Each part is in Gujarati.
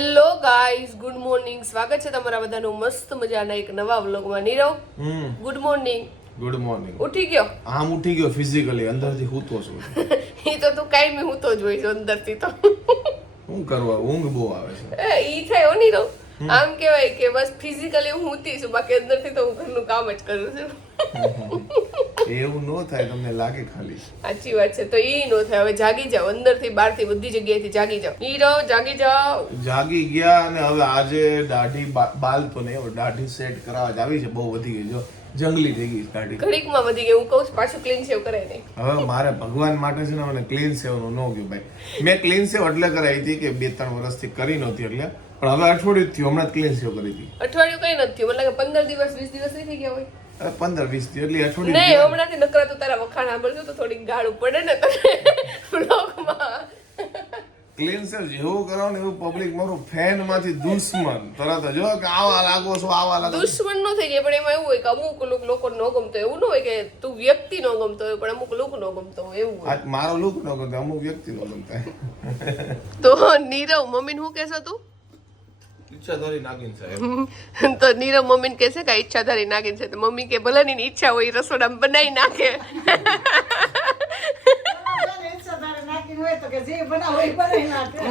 Hello guys good morning. સ્વાગત છે તમારા બધાનું મસ્ત મજાના એક નવા વ્લોગમાં. Nirav good morning. Good morning. ઉઠી ગયો? આમ ઉઠી ગયો ફિઝિકલી અંદરથી હૂતો છું. એ તો તું કાઈ મે હૂતો હું તો છે અંદરથી તો. શું કરવા ઊંઘ બહુ આવે છે. એ, ઈ થાય ઓ નીરવ. આમ કહેવાય કે બસ ફિઝિકલી હું ઊતી છું બાકી અંદરથી તો હું ઘરનું કામ જ કરું છું. એવું ન થાય તમને લાગે ખાલી. સાચી વાત છે તો ઈ નો થાય. હવે જાગી જાવ અંદરથી બહારથી બધી જગ્યાએથી જાગી જાવ ઈ રહો જાગી જાવ જાગી ગયા અને હવે આજે દાઢી બાલ તો નહીં દાઢી સેટ કરાવવા જ આવી છે બહુ વધી ગઈ જો. જંગલી થઈ ગઈ દાઢી. ઘડીકમાં વધી ગઈ હું કહું છું પાછું ક્લીન સેવ કરાય નહીં. હવે મારે ભગવાન માટે છે ને મને ક્લીન સેવ નો ગયું ભાઈ. મેં ક્લીન સેવ એટલે કરાવી હતી કે બે ત્રણ વર્ષથી કરી નહોતી એટલે પણ હવે અઠવાડિયું થયું હમણાં ક્લીન સેવ કરી હતી. અઠવાડિયું કઈ નથી થયું મને લાગે પંદર દિવસ વીસ દિવસ નહીં થઈ ગયા હોય. પંદર વીસથી એટલે નહીં અઠવાડિયું હમણાંથી નકરા તો તારા વખાણ સાંભળજો તો થોડીક ગાળું પડે ને બ્લોગમાં જેવું કરો ને એવું પબ્લિક મારું ફેનમાંથી દુશ્મન. તરત જો કે આવા લાગો છો આવા લાગો દુશ્મન નો થઈ જાય પણ એમાં એવું હોય કે અમુક લુક લોકો ન ગમતો એવું ન હોય કે તું વ્યક્તિ ન ગમતો હોય પણ અમુક લોકો ન ગમતો હોય એવું હોય. મારો લુક ન ગમતો અમુક વ્યક્તિ નો ગમતા. તો નીરવ મમ્મીને શું કહેશો તું? ઈચ્છા નાગિન સાહેબ. તો નીરવ મમ્મીને કહેશે કે ઈચ્છાધારી નાગિન છે. તો મમ્મી કે ભલે ની ઈચ્છા હોય રસોડામાં બનાવી નાખે.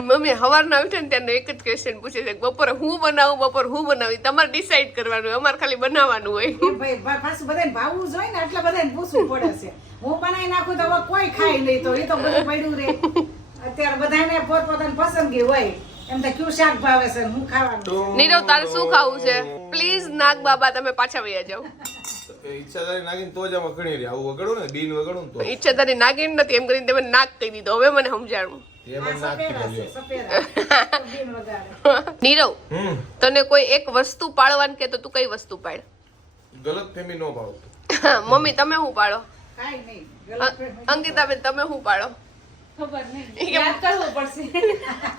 મમ્મી હવારના ઉઠે ને ત્યારે એક જ ક્વેશ્ચન પૂછે છે બપોરે હું બનાવું બપોર હું બનાવી? તમારે ડિસાઈડ કરવાનું હોય અમારે ખાલી બનાવવાનું હોય. પાછું બધાને ભાવવું જોઈએ ને એટલે બધાને પૂછવું પડે છે. હું બનાવી નાખું તો કોઈ ખાઈ નહીં તો એ તો બધું પડ્યું રહે અત્યારે બધાને પોતપોતાની પસંદગી હોય. એમ તો કયું શાક ભાવે છે હું ખાવાનું નીરવ તારે શું ખાવું છે? પ્લીઝ નાગ બાબા તમે પાછા વયા જાઓ. ઈચ્છા ધરી નાખીને તો જ આમાં ઘણી રહી. આવું વગાડું ને બીન વગાડું ને તો. ઈચ્છાધારી નાગીન નથી એમ કરીને તમે નાગ કહી દીધો. હવે મને સમજાણું. નીરવ તને કોઈ એક વસ્તુ પાડવાનું કે તો તું કઈ વસ્તુ પાડ? ગલત ફેમી ન પાડો. મમ્મી તમે શું પાડો? કાંઈ નહીં. અંકિતાબેન તમે શું પાડો? ખબર નહીં. યાદ કરવું પડશે.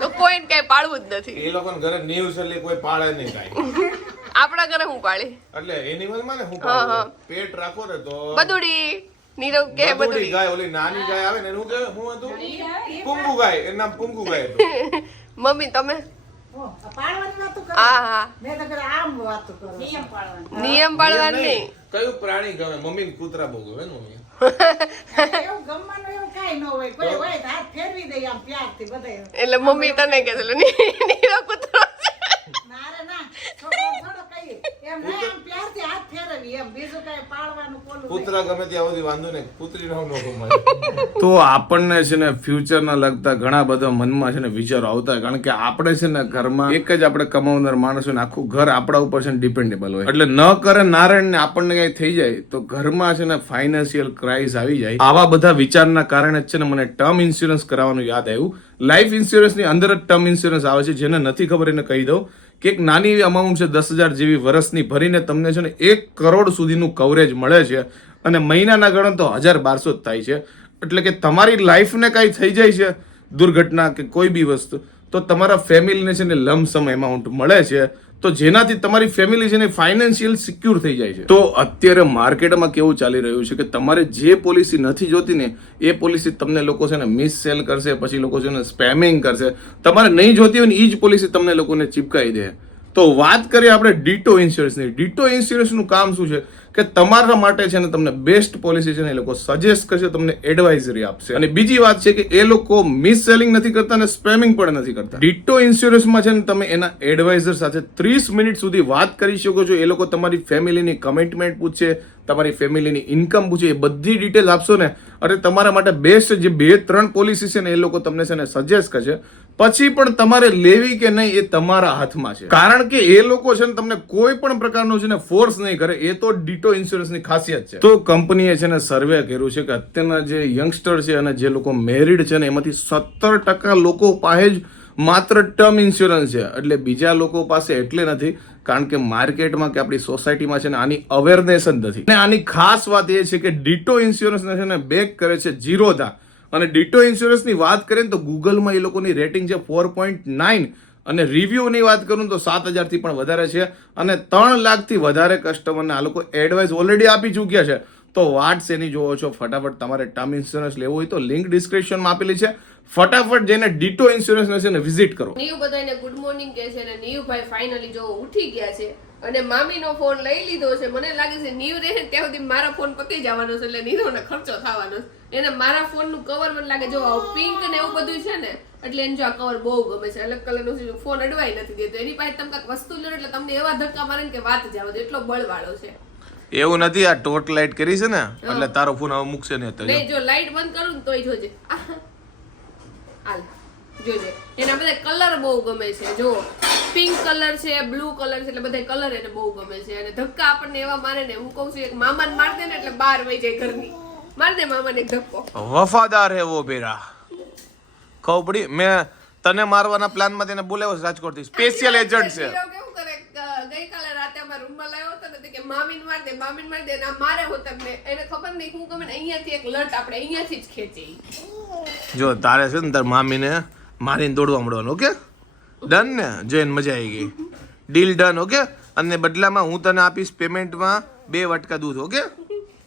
તો કોઈને કઈ પાડવું જ નથી. એ લોકોને ઘરે ન્યૂઝ એટલે કોઈ પાડે નહીં કાંઈ. આપણા ઘરે હું પાડી? એટલે એનિમલમાં ને હું હા, હા. પાડું પેટ રાખો ને તો બદુડી નીરવ કે બદુડી બદુડી. ગાય ઓલી નાની ગાય આવે ને એનું કે હું હતું? પુંગુ ગાય એનું નામ પુંગુ ગાય હતું. મમ્મી તમે? નિયમ આ પાડવાની વાતો કરો? હા હા. મેં તો કીધું આમ વાતો કરો. છો. નિયમ પાડવાનું. કયું પ્રાણી ગમે? મમ્મી ને કૂતરા બહુ ગમે ને મમ્મી એટલે મમ્મી તને કે છે નીરવ કૂતરો છે. ના રે ના, છોકરાઓ થોડો કહીએ. એમ નહીં, આમ પ્યારથી હાથ ફેરવીએ એમ. બીજું કાંઈ તો આપણને છે ને ફ્યુચરના લગતા ઘણા બધા મનમાં છે ને વિચારો આવતા કારણ કે આપણે છે ને ઘરમાં એક જ આપણે કમાવનાર માણસ હોય આખું ઘર આપણા ઉપર છે ડિપેન્ડેબલ હોય. એટલે ન કરે નારાયણ ને આપણને કઈ થઈ જાય, તો ઘરમાં છે ને ફાઇનાન્શિયલ ક્રાઇસ આવી જાય. આવા બધા વિચારના કારણે જ છે ને મને ટર્મ ઇન્સ્યોરન્સ કરાવવાનું યાદ આવ્યું. લાઈફ ઇન્સ્યોરન્સની અંદર જ ટર્મ ઇન્સ્યોરન્સ આવે છે, જેને નથી ખબર એને કહી દઉં. કે એક નાની એવી અમાઉન્ટ છે દસ હજાર જેવી વર્ષની ભરીને તમને છે ને એક કરોડ સુધીનું કવરેજ મળે છે અને મહિનાના ગણો તો હજાર બારસો જ થાય છે. એટલે કે તમારી લાઈફને કાંઈ થઈ જાય છે દુર્ઘટના કે કોઈ બી વસ્તુ, તો તમારા ફેમિલીને છે ને લમસમ એમાઉન્ટ મળે છે. તો જેનાથી તમારી ફેમિલી છે ને ફાઇનાન્શિયલ સિક્યુર થઈ જાય છે. તો અત્યારે માર્કેટમાં કેવું ચાલી રહ્યું છે કે તમારે જે પોલિસી નથી જોતી ને, એ પોલિસી તમને લોકો છે ને મિસ સેલ કરશે, પછી લોકો છે ને સ્પેમિંગ કરશે. તમારે નહીં જોતી હોય ને એ જ પોલિસી તમને લોકોને ચીપકાવી દે. તો વાત કરીએ આપણે ડીટો ઇન્સ્યોરન્સની ડીટો ઇન્સ્યોરન્સનું કામ શું છે? કે તમારા માટે છે ને તમને બેસ્ટ પોલિસી છે ને એ લોકો સજેસ્ટ કરશે, તમને એડવાઇઝરી આપશે. અને બીજી વાત છે કે એ લોકો મિસ સેલિંગ નથી કરતા અને સ્પેમિંગ પણ નથી કરતા. ડિટો ઇન્સ્યોરન્સમાં છે ને તમે એના એડવાઇઝર સાથે ત્રીસ મિનિટ સુધી વાત કરી શકો છો. એ લોકો તમારી ફેમિલીની કમિટમેન્ટ પૂછશે, તમારી ફેમિલીની ઇન્કમ પૂછે, એ બધી ડિટેલ આપશો ને. અરે તમારા માટે બેસ્ટ જે બે ત્રણ પોલિસી છે ને એ લોકો તમને છે ને સજેસ્ટ કરશે. પછી પણ તમારે લેવી કે નહીં એ તમારા હાથમાં છે. કારણ કે એ લોકો છે ને તમને કોઈ પણ પ્રકારનો છે ને ફોર્સ નહીં કરે, એ તો ડીટો ઇન્સ્યોરન્સની ખાસિયત છે. તો કંપનીએ છે ને સર્વે કર્યું છે કે અત્યારના જે યંગસ્ટર છે અને જે લોકો મેરિડ છે ને એમાંથી સત્તર ટકા લોકો પાસે જ માત્ર ટર્મ ઇન્સ્યોરન્સ છે. એટલે બીજા લોકો પાસે એટલે નથી, કારણ કે માર્કેટમાં કે આપણી સોસાયટીમાં છે ને આની અવેરનેસ જ નથી. અને આની ખાસ વાત એ છે કે ડીટો ઇન્સ્યોરન્સને છે ને બેક કરે છે જીરોધા. અને ડીટો ઇન્સ્યોરન્સની વાત કરીએ તો ગૂગલમાં એ લોકોની રેટિંગ છે ફોર પોઈન્ટ નાઇન અને રિવ્યૂની વાત કરું તો સાત હજારથી પણ વધારે છે અને ત્રણ લાખથી વધારે કસ્ટમરને આ લોકો એડવાઇસ ઓલરેડી આપી ચૂક્યા છે. તો વાટ શેની જોવો છો? ફટાફટ તમારે ટર્મ ઇન્સ્યોરન્સ લેવું હોય તો લિંક ડિસ્ક્રિપ્શનમાં આપેલી છે. ફટાફટ જઈને ડીટો ઇન્સ્યોરન્સ ને વિઝિટ કરો. નિયુ બધાને ગુડ મોર્નિંગ કહે છે અને નીવ ભાઈ ફાઇનલી જો ઉઠી ગયા છે અને મામીનો ફોન લઈ લીધો છે. મને લાગે છે નીવ રહે ત્યાં સુધી મારા ફોન પતી જવાનો છે એટલે નીરોને ખર્ચો થવાનો છે. એને મારા ફોનનું કવર મને લાગે જો પિંક ને એવું બધું છે ને એટલે એને જો આ કવર બહુ ગમે છે. અલગ કલરનું છે ફોન અડવાઈ નથી દેતો. એની પાસે તમે કાંઈક વસ્તુ લો એટલે તમને એવા ધક્કા મારે ને કે વાત જાવ એટલો બળવાળો છે. એવું નથી આ ટોર્ચ લાઇટ કરી છે ને એટલે તારો ફોન હવે મૂકશે ને નહીં જો લાઈટ બંધ કરું ને તોય જોજે. હાલ. જોજે. એના બધા કલર બહુ ગમે છે. જો પિંક કલર છે બ્લુ કલર છે એટલે બધા કલર એને બહુ ગમે છે. અને ધક્કા આપણને એવા મારે ને હું કહું છું એક મામાને માર દે ને એટલે બહાર વહી જાય ઘરની. માર દે મામાને એક ધક્કો. વફાદાર હે વો બેરા. ખબર પડી મેં તને મારવાના પ્લાનમાં તેને બોલાવ્યો છે રાજકોટથી. સ્પેશિયલ એજન્ટ છે. કેવું કરે? ગઈકાલે રાતે અમારા રૂમમાં લાવ્યો હતો ને કે મામીને માર દે મામીને માર દે ના મારે હો ને એને ખબર નહીં હું ગમે અહીંયાથી એક લટ આપણે અહીંયાથી જ ખેંચી જો તારે છે ને તાર મામીને મારીને દોડવા મળવાનું ઓકે ડન ને? જોઈને મજા આવી ગઈ. ડીલ ડન ઓકે અને બદલામાં હું તને આપીશ પેમેન્ટમાં બે વટકા દૂધ ઓકે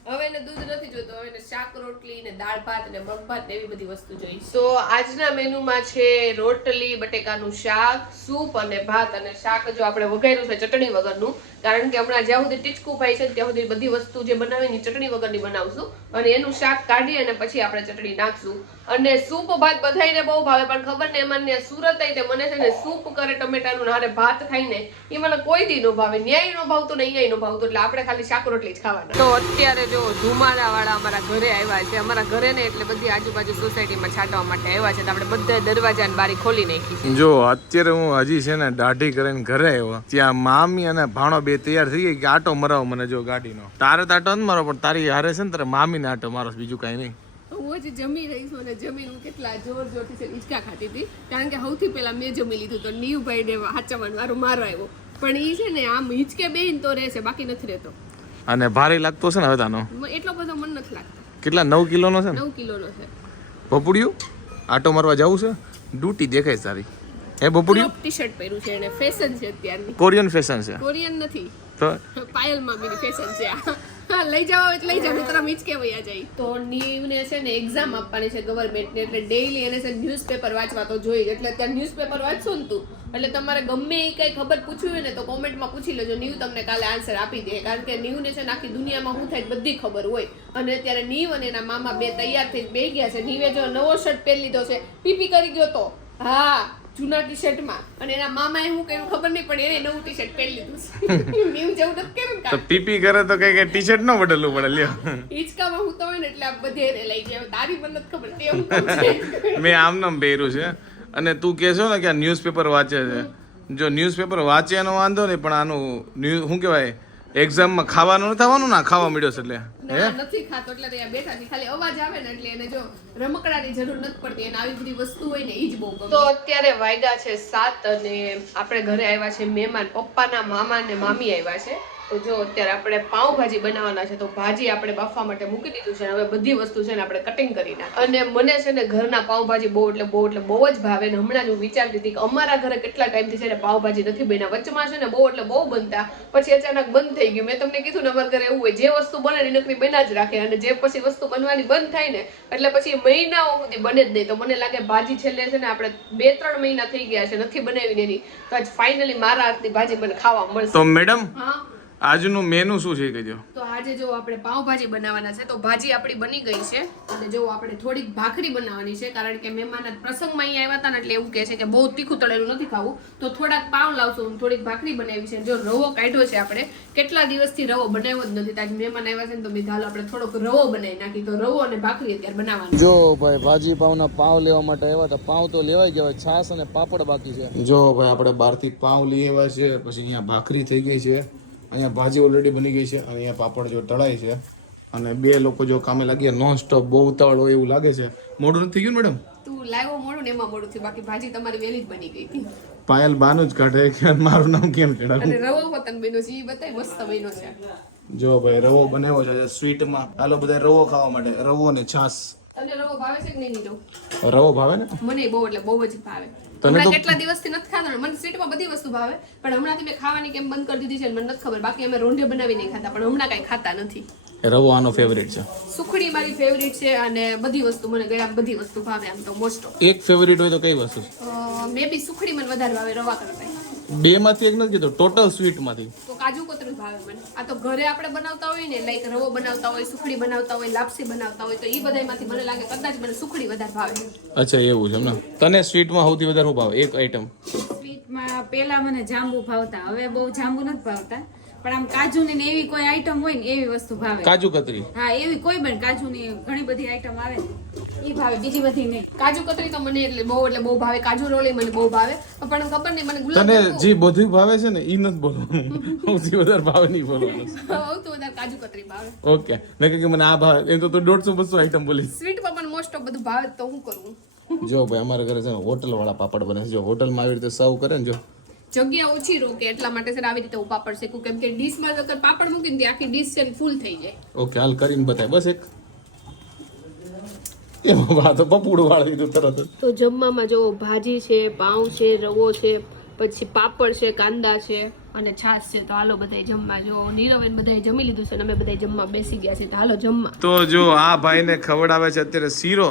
હવે દૂધ નથી જોતો હવે શાક રોટલી ને દાળ ભાત ને મગ ભાત એવી બધી વસ્તુ જોઈએ તો આજના મેનુમાં છે રોટલી બટેકાનું શાક સૂપ અને ભાત અને શાક જો આપણે વઘાર્યું છે ચટણી વગરનું. કારણ કે હમણાં જ્યાં સુધી ટીચકું ભાઈ છે ત્યાં સુધી બધી વસ્તુ જે બનાવીને ચટણી વગરની બનાવશું અને એનું શાક કાઢી અને પછી આપણે ચટણી નાખશું. અને સૂપ ભાત બધાને બહુ ભાવે પણ ખબર ને એમાં સુરત આવી તે મને છે ને સૂપ કરે ટમેટાનું નારે હારે ભાત ખાઈને એ મને કોઈ દી નો ભાવે. ન્યાય નો ભાવતું ને અહીંયા નો ભાવતું એટલે આપણે ખાલી શાક રોટલી જ ખાવાના. તો અત્યારે જો ધુમાડા વાળા અમારા ઘરે આવ્યા છે અમારા ઘરે ને એટલે બધી આજુબાજુ સોસાયટીમાં છાંટવા માટે આવ્યા છે તો આપણે બધા દરવાજા ને બારી ખોલી નાખી છે. જો અત્યારે હું હજી છે ને દાઢી કરીને ઘરે આવ્યો. ત્યાં મામી અને ભાણો બે તૈયાર થઈ ગઈ કે આટો મરાવો મને જો ગાડીનો. તારે તો આટો ન મારો પણ તારી હારે છે ને તારે મામીને આટો મારો બીજું કાંઈ નહીં. હું જ જમી રહી છું અને જમીને હું કેટલા જોર જોરથી છે હિંચકા ખાતી હતી. કારણ કે સૌથી પહેલાં મેં જમી લીધું તો નીવભાઈ ને હાચામાં વારો મારો આવ્યો. પણ એ છે ને આમ હિંચકે બેહીને તો રહેશે બાકી નથી રહેતો. અને ભારે લાગતો છે ને હવે તાનો? એટલો બધો મન નથી લાગતો. કેટલા? નવ કિલોનો છે ને? નવ કિલોનો છે. પપુડિયું આટો મારવા જવું છે? ડ્યુટી દેખાય સારી હે બપુડિયું? ટી શર્ટ પહેર્યું છે એને. ફેશન છે અત્યારની. કોરિયન ફેશન છે. કોરિયન નથી. તો? પાયલ મામીની ફેશન છે આ. હા, લઈ જાવ હોય લઈ જાવ તરફ કે વયા જાય. તો નીવને છે ને એક્ઝામ આપવાની છે ગવર્મેન્ટને એટલે ડેઈલી એને છે ન્યૂઝપેપર વાંચવા તો જોઈએ એટલે અત્યારે ન્યૂઝપેપર વાંચશો ને તું. એટલે તમારે ગમે એ કઈ ખબર પૂછવી હોય ને તો કોમેન્ટમાં પૂછી લેજો. નીવ તમને કાલે આન્સર આપી દે. કારણ કે નીવને છે ને આખી દુનિયામાં શું થાય બધી ખબર હોય. અને અત્યારે નીવ અને એના મામા બે તૈયાર થઈ બે ગયા છે. નીવે જો નવો શર્ટ પહેરી લીધો છે. પીપી કરી ગયો તો. હા. જૂના ટી શર્ટમાં અને એના મામાએ હું કહ્યું ખબર નહીં પણ એને નવું ટી શર્ટ પહેરી લીધું છે. જેવું તો કેમ તો પીપી કરે તો કઈ કઈ ટી શર્ટ ન બદલવું પડે લ્યો. હિંચકામાં હું તો હોય ને એટલે આ બધે લઈ જાય. તારી મને ખબર તે હું મેં આમ નામ પહેર્યું છે. અને તું કહેશો ને કે આ ન્યૂઝપેપર વાંચે છે. જો ન્યૂઝપેપર વાંચે એનો વાંધો નહીં પણ આનું ન્યૂઝ શું કહેવાય? એક્ઝામમાં ખાવાનું નથી થવાનું ના? ખાવા મળ્યો છે એટલે. ના નથી ખાતો એટલે ત્યાં બેઠા છે ખાલી અવાજ આવે ને એટલે એને જો રમકડાની જરૂર નથી પડતી એને આવી બધી વસ્તુ હોય ને એ જ બહુ ગમે. તો અત્યારે વાગ્યા છે સાત અને આપણે ઘરે આવ્યા છે મહેમાન પપ્પાના મામા ને મામી આવ્યા છે. તો જો અત્યારે આપણે પાઉંભાજી બનાવવાના છે તો ભાજી આપણે બાફવા માટે મૂકી દીધું છે હવે બધી વસ્તુ છે ને આપણે કટિંગ કરી નાખ. અને મને છે ને ઘરના પાઉંભાજી બહુ એટલે બહુ એટલે બહુ જ ભાવે ને હમણાં જ હું વિચારતી હતી કે અમારા ઘરે કેટલા ટાઈમથી છે ને પાઉંભાજી નથી બન્યા. વચ્ચમાં છે ને બહુ એટલે બહુ બનતા. પછી અચાનક બંધ થઈ ગયું. મેં તમને કીધું ને અમારા ઘરે એવું હોય જે વસ્તુ બને ને એ નકરી બના જ રાખે અને જે પછી વસ્તુ બનવાની બંધ થાય ને એટલે પછી મહિનાઓ સુધી બને જ નહીં. તો મને લાગે ભાજી છેલ્લે છે ને આપણે બે ત્રણ મહિના થઈ ગયા છે નથી બનાવીને એની. તો આજ ફાઇનલી મારા હાથની ભાજી મને ખાવા મળશે. તો મેડમ હા. આજનું મેનુ શું છે કહેજો. તો આજે જો આપણે પાવભાજી બનાવવાના છે તો ભાજી આપણી બની ગઈ છે. અને જો આપણે થોડીક ભાખરી બનાવવાની છે કારણ કે મહેમાન આજ પ્રસંગમાં અહીંયા આવ્યા હતા ને એટલે એવું કહે છે કે બહુ તીખું તળેલું નથી ખાવું. તો થોડાક પાવ લાવશું અને થોડીક ભાખરી બનાવી છે. જો રવો કાઢ્યો છે આપણે કેટલા દિવસથી રવો બનાવ્યો જ નથી. તો મહેમાન આવ્યા છે ને તો મેં હાલો આપણે થોડોક રવો બનાવી નાખી તો રવો અને ભાખરી અત્યારે બનાવવાની જો ભાઈ ભાજી પાવના પાવ લેવા માટે આવ્યા હતા. પાવ તો લેવાઈ ગયા છાસ અને પાપડ બાકી છે. જો ભાઈ આપણે બહારથી પાઉ લઈ આવ્યા છે પછી અહીંયા ભાખરી થઈ ગઈ છે. અહીંયા ભાજી ઓલરેડી બની ગઈ છે અને અહીંયા પાપડ જો તળાય છે અને બે લોકો જો કામે લાગ્યા નોન સ્ટોપ બહુ ઉતાવળ હોય એવું લાગે છે. મોડું નથી ગયું મેડમ? તું લાવ્યો મોડું ને એમાં મોડું થયું. બાકી ભાજી તમારી વહેલી જ બની ગઈ હતી. પાયલ બાનું જ કાઢે કે મારું નામ કેમ ચડાવું અને રવો વતન બન્યો છે એ બતાય મસ્ત બન્યો છે. જો ભાઈ રવો બનાવ્યો છે સ્વીટમાં હાલો બધા રવો ખાવા માટે. રવો ને છાસ તમને રવો ભાવે છે કે નહીં નીરવ? રવો ભાવે ને? મને બહુ એટલે બહુ જ ભાવે. હમણાં કેટલા કેટલા દિવસથી નથી ખાતા મને સ્વીટમાં બધી વસ્તુ ભાવે પણ હમણાંથી મેં ખાવાની કેમ બંધ કરી દીધી છે મને નથી ખબર. બાકી અમે રોંઢે બનાવી નહીં ખાતા પણ હમણાં કાંઈ ખાતા નથી. રવો આનો ફેવરેટ છે. સુખડી મારી ફેવરિટ છે અને બધી વસ્તુ મને ગયા બધી વસ્તુ ભાવે આમ તો મોસ્ટ એક ફેવરેટ હોય તો કઈ વસ્તુ મે બી સુખડી મને વધારે ભાવે રવા કરતા. બે માંથી એક નથી કીધું ટોટલ સ્વીટમાંથી તો કાજુ કતરી ભાવે મને. આ તો ઘરે આપણે બનાવતા હોય ને લાઈક રવો બનાવતા હોય સુખડી બનાવતા હોય લાપસી બનાવતા હોય તો એ બધામાંથી મને લાગે કદાચ મને સુખડી વધારે ભાવે. અચ્છા એવું છે એમ ને? તને સ્વીટમાં સૌથી વધારે શું ભાવે? એક આઈટમ સ્વીટમાં પેલા મને જાંબુ ભાવતા હવે બહુ જાંબુ નથી ભાવતા. પણ આમ કાજુ ને એવી કોઈ આઈટમ હોય ને એવી વસ્તુ ભાવે. કાજુ કતરી. હા એવી કોઈ પણ કાજુ ની ઘણી બધી આઈટમ આવે. એ ભાવે બીજી બધી નહીં. કાજુ કતરી તો મને એટલે બહુ એટલે બહુ ભાવે. કાજુ રોલી મને બહુ ભાવે. પણ ખબર નહીં મને ગુલાબ તને જે બધું ભાવે છે ને ઈ નથી બોલવાનું. સૌથી વધારે ભાવે નહીં બોલવાનું. તો વધારે કાજુ કતરી ભાવે. ઓકે. નકે કે મને આ ભાવે. એ તો તું દોઢસો બસો આઈટમ બોલીશ. સ્વીટમાં પણ મોસ્ટ ઓફ બધું ભાવે તો હું કરું. જો ભાઈ અમારા ઘરે છે હોટલ વાળા પાપડ બને છે. જો હોટલમાં આવી રીતે સર્વ કરે ને જો જગ્યા ઓછી રોકે એટલા માટે સર આવી રીતે હું પાપડ શેકું કેમ કે ડીશમાં વગર પાપડ મૂકીને તે આખી ડીશ છે ફૂલ થઈ જાય. ઓકે હાલ કરીને બતાય. બસ એક. એમાં વાત તો વાળી દીધું તરત તો જમવામાં જો ભાજી છે પાઉં છે રવો છે પછી પાપડ છે કાંદા છે અને છાશ છે તો હાલો બધાય જમવા. જો નીરવેન બધાય જમી લીધું છે અને અમે બધાય જમવા બેસી ગયા છે તો હાલો જમવા. તો જો આ ભાઈને ખવડાવે છે અત્યારે શીરો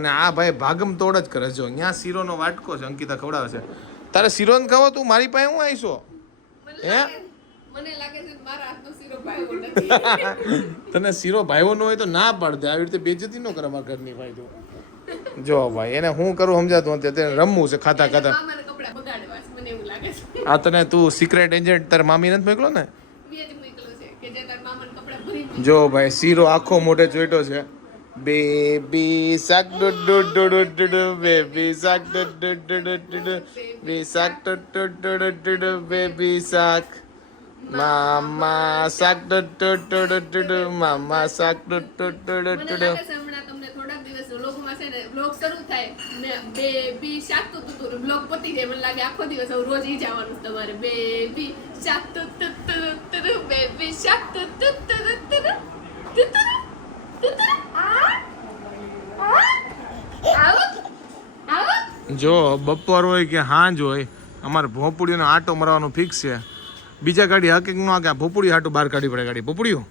અને આ ભાઈ ભાગમ તોડ જ કરે છે. જો અહીંયા શીરોનો વાટકો છે અંકિતા ખવડાવે છે. તારે શીરો ને ખાવો તું મારી પાસે હું આવીશો? હે? મારા તને શીરો ભાઈઓ ન હોય તો ના પાડ દે આવી રીતે બેજતી ન કરે અમારા ઘરની ભાઈ તું. જો ભાઈ એને હું કરું સમજાતું નથી. અત્યારે રમવું છે ખાતા ખાતા. આ તને તું સિક્રેટ એજન્ટ તારે મામી નથી મોકલો ને? જો ભાઈ શીરો આખો મોઢે જોઈટો છે. Baby shark doo doo doo doo doo doo baby shark doo doo doo doo doo doo baby shark doo doo doo doo doo doo baby shark mama shark doo doo doo doo doo doo mama shark doo doo doo doo મને ડુ ડુ લાગે છે હમણાં તમને થોડાક દિવસ વ્લોગમાં છે ને વ્લોગ શરૂ થાય ને બેબી શાક તો તું વ્લોગ પતી જાય મને લાગે આખો દિવસ રોજ ઈ જવાનું તમારે બેબી શાક તો તું બેબી શાક તું તું તું આ આ આવો આવો જો, બપોર હોય કે હાંજ હોય, અમારે ભોપડીનો આટો મરવાનો ફિક્સ છે. બીજા ગાડી હકીક નો કે ભોપડી આટો બહાર કાઢી પડે ગાડી. ભોપડીઓ.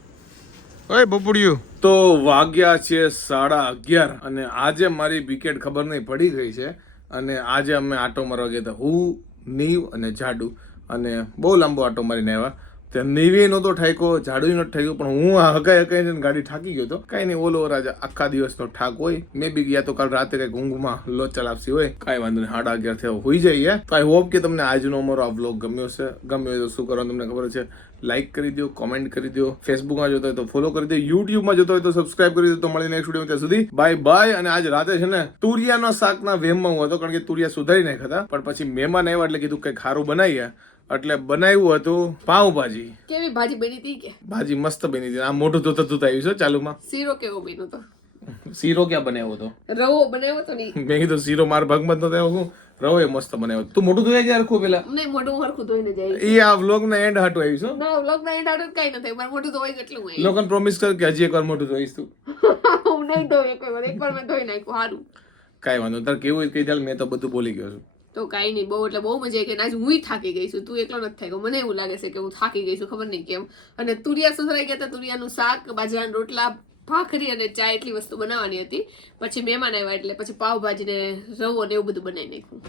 ઓય ભોપડીયું તો વાગ્યા છે સાડા અગિયાર અને આજે મારી વિકેટ ખબર નહીં પડી ગઈ છે અને આજે અમે આટો મારવા ગયા હતા. હું, નીવ અને જાડુ અને બહુ લાંબો આટો મારીને આવ્યા. ત્યાં નીવે નહોતો ઠાક્યો જાડુય નહોતો ઠાક્યો પણ હું આ હકાઈ હકાઈ જઈને ગાડી થાકી ગયો હતો કાંઈ નહીં, ઓલો રાજા આખા દિવસનો ઠાક હોય. મેં બી ગયા તો કાલ રાતે કંઈક ઊંઘમાં લોચા લાપસી હોય. કાંઈ વાંધો નહીં, સાડા અગિયાર થયો હોઈ જઈએ તો આઈ હોપ કે તમને આજનો અમારો આ વ્લોગ ગમ્યો છે ગમ્યો તો શું કરવાનું તમને ખબર છે? લાઈક કરી દો કોમેન્ટ કરી દો ફેસબુકમાં જોતો હોય તો ફોલો કરી દો યુટ્યુબમાં જોતો હોય તો સબસ્ક્રાઇબ કરી દો તો મળીને નેક્સ્ટ વીડિયો ત્યાં સુધી. બાય બાય અને આજ રાતે છે ને, તુરિયાનો શાકના વેમમાં હું હતો, કારણ કે તુરિયા સુધારી નાખ્યા હતા. પણ પછી મહેમાન આવ્યા એટલે કીધું કંઈક ખારું બનાવીએ. એટલે બનાવ્યું હતું પાઉંભાજી. કેવી ભાજી બની હતી કે? ભાજી મસ્ત બની હતી. આ મોટું તો થતું આવ્યું છે ચાલુમાં. શીરો કેવો બન્યો હતો? શીરો ક્યાં બનાવ્યો હતો? રવો બનાવ્યો તો નહીં મેં કીધું શીરો માર ભાગમાં તો થયો હું રવો એ મસ્ત બનાવ્યો. તું મોટું ધોઈ જાય રખું પેલા? નહીં મોટું હરખું ધોઈને જાય એ આ વ્લોગ ના એન્ડ હાટું આવ્યું છે ના વ્લોગ ના એન્ડ હાટું કઈ ન થાય મારું મોટું ધોવાય કેટલું હોય. લોકોને પ્રોમિસ કર કે હજી એકવાર મોટું ધોઈશ તું. હું નહીં ધોઈ એકવાર એકવાર મેં ધોઈ નાખ્યું સારું કાંઈ વાંધો તાર તારે કેવું હોય કહી ચાલ મેં તો બધું બોલી ગયો છું. તો કાંઈ નહીં બહુ એટલે બહુ મજા આવી કે આજ હું થાકી ગઈ છું તું એકલો નથી થાય મને એવું લાગે છે કે હું થાકી ગઈ છું ખબર નહીં કેમ. અને તુરિયા સસરાઈ ગયા હતા તુરિયાનું શાક બાજરાના રોટલા ભાખરી અને ચા એટલી વસ્તુ બનાવવાની હતી. પછી મહેમાન આવ્યા એટલે પછી પાવભાજી ને રવો ને એવું બધું બનાવી નાખ્યું.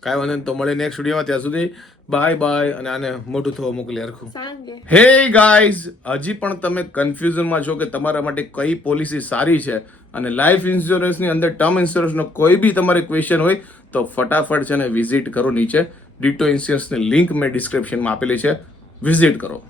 કાંઈ વાંધો તો મળે નેક્સ્ટ વિડીયોમાં ત્યાં સુધી બાય બાય અને આને મોટું થવા મોકલી રાખું હે ગાઈઝ હજી પણ તમે કન્ફ્યુઝનમાં છો કે તમારા માટે કઈ પોલિસી સારી છે? અને લાઈફ ઇન્સ્યોરન્સની અંદર ટર્મ ઇન્સ્યોરન્સનો કોઈ બી તમારે ક્વેશ્ચન હોય તો ફટાફટ છે ને વિઝિટ કરો નીચે. ડિટો ઇન્સ્યોરન્સની લિંક મેં ડિસ્ક્રિપ્શનમાં આપેલી છે. વિઝિટ કરો.